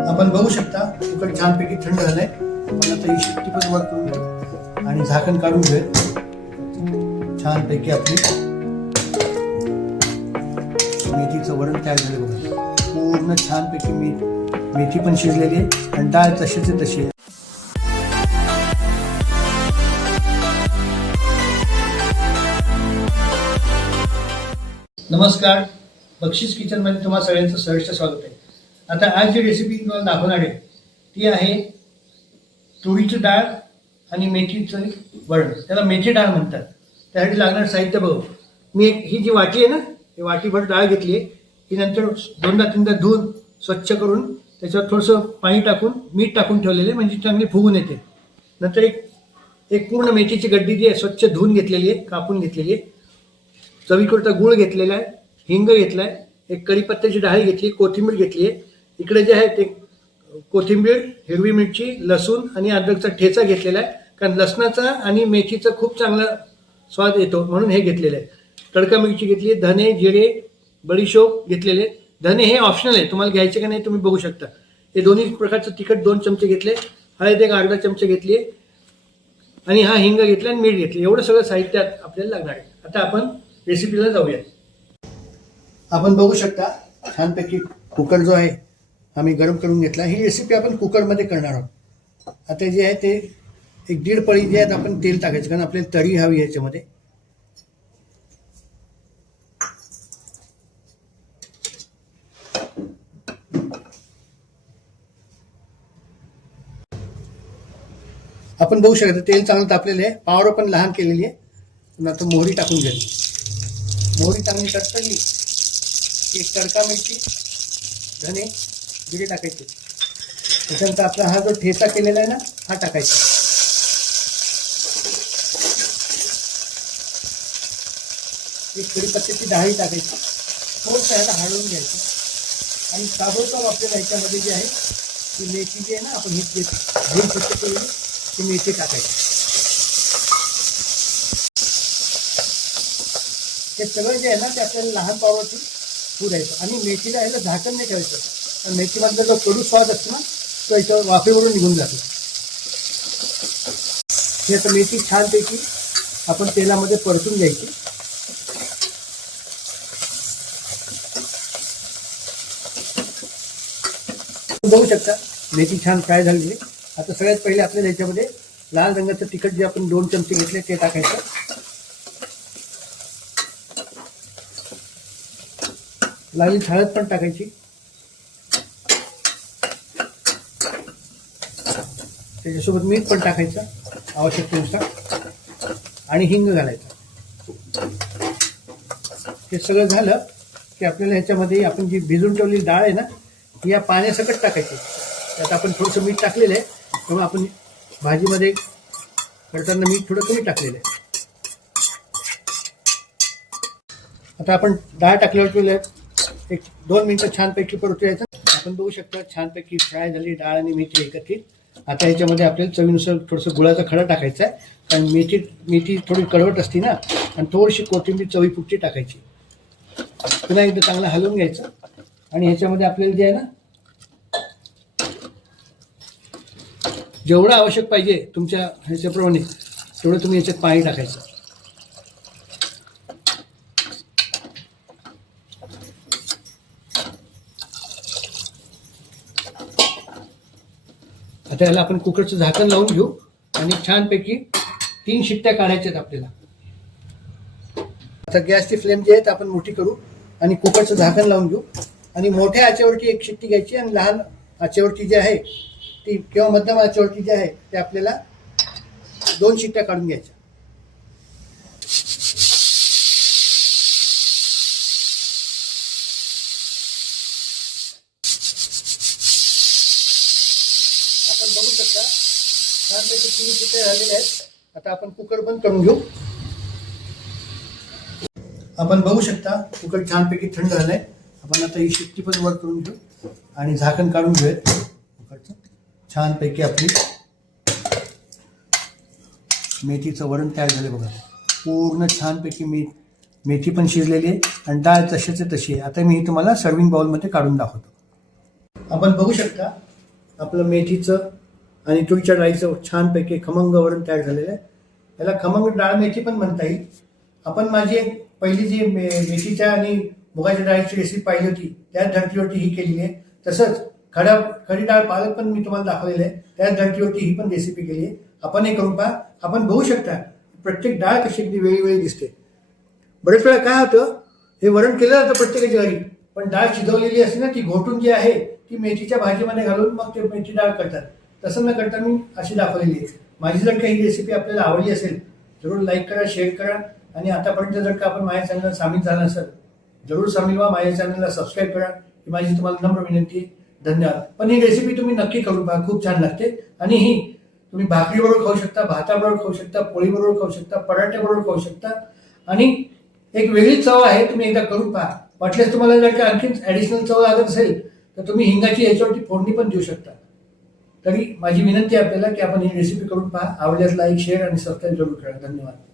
आपण बघू शकता कुकर छानपैकी थंड झालंय. आपण आता ही शिट्टी पण वर करून आणि झाकण काढून घेऊयात छानपैकी आपली मेथीचं वरण तयार झालं बघा. पूर्ण छानपैकी मी मेथी पण शिजलेली आहे आणि डाळ तशीच तशी आहे. नमस्कार. बक्षीस किचनमध्ये तुम्हाला सगळ्यांचं सहर्ष स्वागत आहे. आता आज जी रेसिपी तुम्हाला दाखवणार आहे ती आहे तुरीची डाळ आणि मेथीचं वरण. त्याला मेथी डाळ म्हणतात. त्यासाठी लागणारं साहित्य बघू. मी एक ही जी वाटी आहे ना ही वाटीभर डाळ घेतली आहे. ही नंतर दोनदा तीनदा धुवून स्वच्छ करून त्याच्यावर थोडंसं पाणी टाकून मीठ टाकून ठेवलेलं आहे म्हणजे चांगली फुगून येते. नंतर एक एक पूर्ण मेथीची गड्डी जी आहे स्वच्छ धुवून घेतलेली आहे कापून घेतलेली आहे. चवीकरता गुळ घेतलेला आहे हिंग घेतला आहे एक कढीपत्त्याची डाळी घेतली कोथिंबीर घेतली आहे. इकडे जे आहे ते कोथिंबीर हिरवी मिरची लसूण आणि अद्रकचा ठेचा घेतलेला आहे. कारण लसणाचा आणि मेथीचा खूप चांगला स्वाद येतो म्हणून हे घेतलेलं आहे. तडका मिरची घेतली आहे धने जिरे बडीशोप घेतलेले धने हे ऑप्शनल आहे. तुम्हाला घ्यायचे का नाही तुम्ही बघू शकता. हे दोन्ही प्रकारचं तिखट दोन चमचे घेतले हळद एक अर्धा चमचे घेतली आणि हा हिंग घेतला आणि मीठ घेतले. एवढं सगळं साहित्यात आपल्याला लागणार आहे. आता आपण रेसिपीला जाऊया. आपण बघू शकता छानपैकी कुकर जो आहे आम्ही गरम करून घेतला. ही रेसिपी आपण कुकरमध्ये करणार आहोत. आता जे आहे ते एक दीड पळी जे आहेत आपण तेल टाकायचं कारण आपल्याला तरी हवी ह्याच्यामध्ये आपण बघू शकता तेल चांगलं तापलेलं आहे. पावर पण लहान केलेली आहे. पण आता मोहरी टाकून घ्यायची मोहरी चांगली तडतडली. एक तडका मिरची धने जिरे टाकायचे. त्याच्यानंतर आपला हा जो ठेचा केलेला आहे ना हा टाकायचा. एक कढीपत्त्याची डाळी टाकायची. थोडंसं ह्याला हळवून घ्यायचं. आणि ताबडतोब आपल्याला ह्याच्यामध्ये जे आहे ती मेथी जी आहे ना आपण ही जे धुवून केलेली ती मेथी टाकायची. हे सगळं जे आहे ना ते आपल्याला लहान पावरती पुरायचं. आणि मेथीला ह्याला झाकण नाही ठेवायचं. मेथीमधला जो कडू स्वाद असतो ना तो याच्यावर वाफेवरून निघून जातो. हे आता मेथी छानपैकी आपण तेलामध्ये परतून घ्यायची. तुम्ही बघू शकता मेथी छान फ्राय झालेली आता सगळ्यात पहिले आपल्याला याच्यामध्ये लाल रंगाचं तिखट जे आपण दोन चमचे घेतले ते टाकायचं. लाली हळद पण टाकायची. त्याच्यासोबत मीठ पण टाकायचं आवश्यकतेनुसार आणि हिंग घालायचं. हे सगळं झालं की आपल्याला ह्याच्यामध्ये आपण जी भिजून ठेवलेली डाळ आहे ना ती या पाण्यासकट टाकायची. त्यात आपण थोडंसं मीठ टाकलेलं आहे. त्यामुळे आपण भाजीमध्ये करताना मीठ थोडं कमी टाकलेलं आहे. आता आपण डाळ टाकल्यावर ठेवलं एक दोन मिनटं छानपैकी परतू यायचं आपण बघू शकता छानपैकी फ्राय झाली डाळ आणि मीठ एकत्रित. आता ह्याच्यामध्ये आपल्याला चवीनुसार थोडंसं गुळाचा खडा टाकायचा आहे. कारण मेथी मेथी थोडी कडवट असते ना आणि थोडीशी कोथिंबीर चवीपुरती टाकायची. पुन्हा एकदा चांगलं हलवून घ्यायचं. आणि ह्याच्यामध्ये आपल्याला जे आहे ना जेवढं आवश्यक पाहिजे तुमच्या ह्याच्याप्रमाणे तेवढं तुम्ही ह्याच्यात पाणी टाकायचं. आता याला आपण कुकरचं झाकण लावून घेऊ आणि छानपैकी तीन शिट्ट्या काढायच्या आहेत आपल्याला. आता गॅसची फ्लेम जी आहे आपण मोठी करू आणि कुकरचं झाकण लावून घेऊ. आणि मोठ्या आचेवरती एक शिट्टी घ्यायची आणि लहान आचेवरती जी आहे ती किंवा मध्यम आचेवरती जी आहे ते आपल्याला दोन शिट्ट्या काढून घ्यायच्या. आता बघू शकता छानपैकी तीन शिट्ट्या आहेत. आता आपण कुकर बंद करून घेऊ. आपण बघू शकता कुकर छानपैकी थंड झालंय. आपण आता ही शिट्टी पण वर करून घेऊ आणि झाकण काढून घेऊयात. कुकरचं. छानपैकी आपली मेथीचं वरण तयार झालं बघा. पूर्ण छानपैकी मी मेथी पण शिजलेली आहे आणि डाळ तशीच तशी आहे. आता मी तुम्हाला सर्विंग बाउलमध्ये काढून दाखवतो. आपण बघू शकता आपलं मेथीचं आणि तुरीच्या डाळीचं छानपैकी खमंग वरण तयार झालेलं आहे. याला खमंग डाळ मेथी पण म्हणता येईल. आपण माझी एक पहिली जी मे मेथीच्या आणि मुगाच्या डाळीची रेसिपी पाहिली होती त्याच धर्तीवरती ही केली आहे. तसंच खडा खडी डाळ पालक पण मी तुम्हाला दाखवलेलं आहे. त्याच धर्तीवरती ही पण रेसिपी केली आहे. आपण हे करून पहा. आपण बघू शकता प्रत्येक डाळ कशी अगदी वेळीवेळी दिसते. बरेच वेळा काय होतं हे वरण केलं जातं प्रत्येकाच्या घरी पण डाळ शिजवलेली असते ना ती घोटून जी आहे ती मेथीच्या भाजीमध्ये घालून मग ते मेथी डाळ करतात. तसं न करता मी अशी दाखवलेली आहे. माझी जर काही रेसिपी आपल्याला आवडली असेल जरूर लाईक करा शेअर करा. आणि आतापर्यंत जर का आपण माझ्या चॅनलला सामील झाला असेल जरूर सामील व्हा. माझ्या चॅनलला सबस्क्राईब करा. ही माझी तुम्हाला नम्र विनंती धन्यवाद. पण ही रेसिपी तुम्ही नक्की करून पहा. खूप छान लागते. आणि ही तुम्ही भाकरीबरोबर खाऊ शकता भाताबरोबर खाऊ शकता पोळीबरोबर खाऊ शकता पराठ्याबरोबर खाऊ शकता. आणि एक वेगळी चव आहे तुम्ही एकदा करून पहा. वाटल्यास तुम्हाला जर का आणखी ॲडिशनल चव लागत असेल तर तुम्ही हिंगाची याच्यावरती फोडणी पण देऊ शकता. तरी माझी विनंती आपल्याला की आपण ही रेसिपी करून पहा. आवडल्यास लाईक शेअर आणि सबस्क्राईब जरूर करा. धन्यवाद.